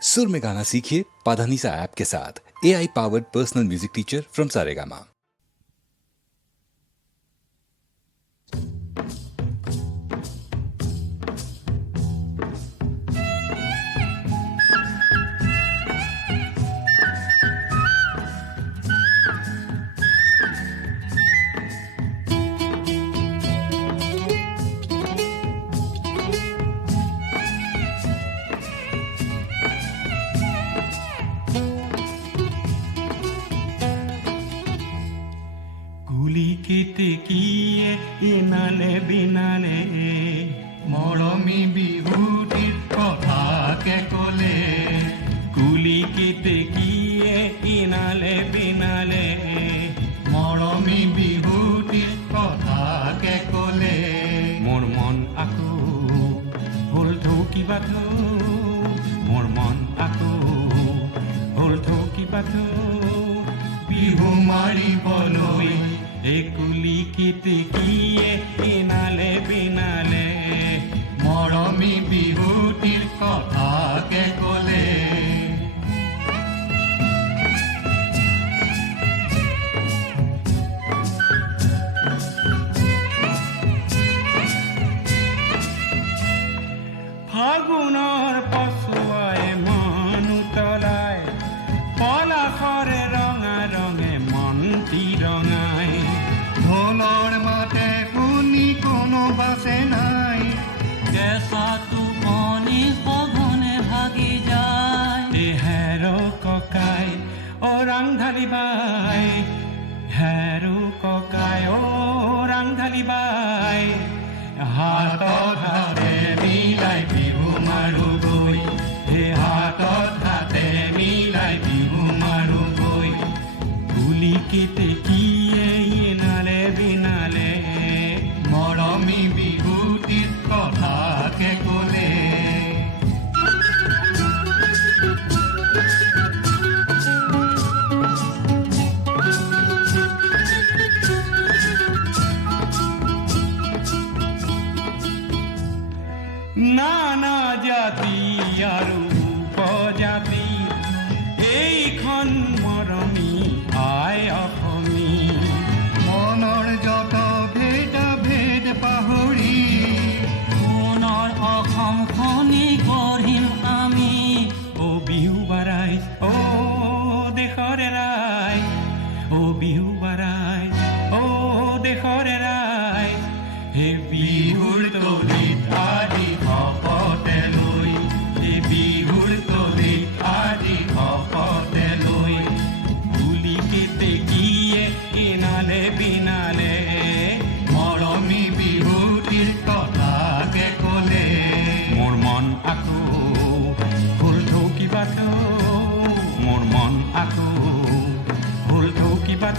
सुर में गाना सीखिए पाधानीसा ऐप के साथ। AI powered personal music teacher from Saregama. কেতেকীয়ে ইনালে বিনালে মৰমী বিহুটিৰ কথাকে ক'লে কুলি কেতেকীয়ে ইনালে বিনালে মৰমী বিহুটিৰ কথাকে ক'লে মোৰ মন আকৌ হ'ল কিবা মোৰ মন আকৌ হ'ল কিবা বিহু মাৰিবলৈ একুলি কেতেকীয়ে ইনালে বিনালে মৰমী বিহুটিৰ কথাকে ক'লে ফাগুনৰ পছুৱাই মন উতলাই পলাশৰে ৰঙা ৰঙে মনটি ৰঙাই ঢোলৰ মাতে শুনি কোনো বাছে নাই কেঁচাটো মনি সঘনে ভাগি যায় হেৰো ককাই ৰাং ঢালিবাই হেৰো ককাই ৰাং ঢালিবাই হাতত হাতে মিলাই বিহু মাৰোগৈ হাতত হাতে মিলাই বিহু মাৰোগৈ কুলি কেতেকীয়ে ইনালে বিনালে মৰমী বিহুটিৰ কথাকে ক'লে নানা জাতি আৰু উপজাতি এইখন মৰমী আই অসমী মনৰ যত ভেদ পাহৰি মনৰ অসমখনি গঢ়িম আমি বিহু বাৰাই দেশৰে ৰাই বিহু বাৰাই দেশৰে ৰাই হে বিহুৰ তলিত আদি ভকতে লৈ বিহুৰ তলিত আদি ভকতে লৈ কুলি কেতেকীয়ে ইনালে বিনালে মৰমী বিহুটিৰ কথাকে ক'লে মোৰ মন আকৌ হ'ল কিবা মোৰ মন আকৌ হ'ল কিবা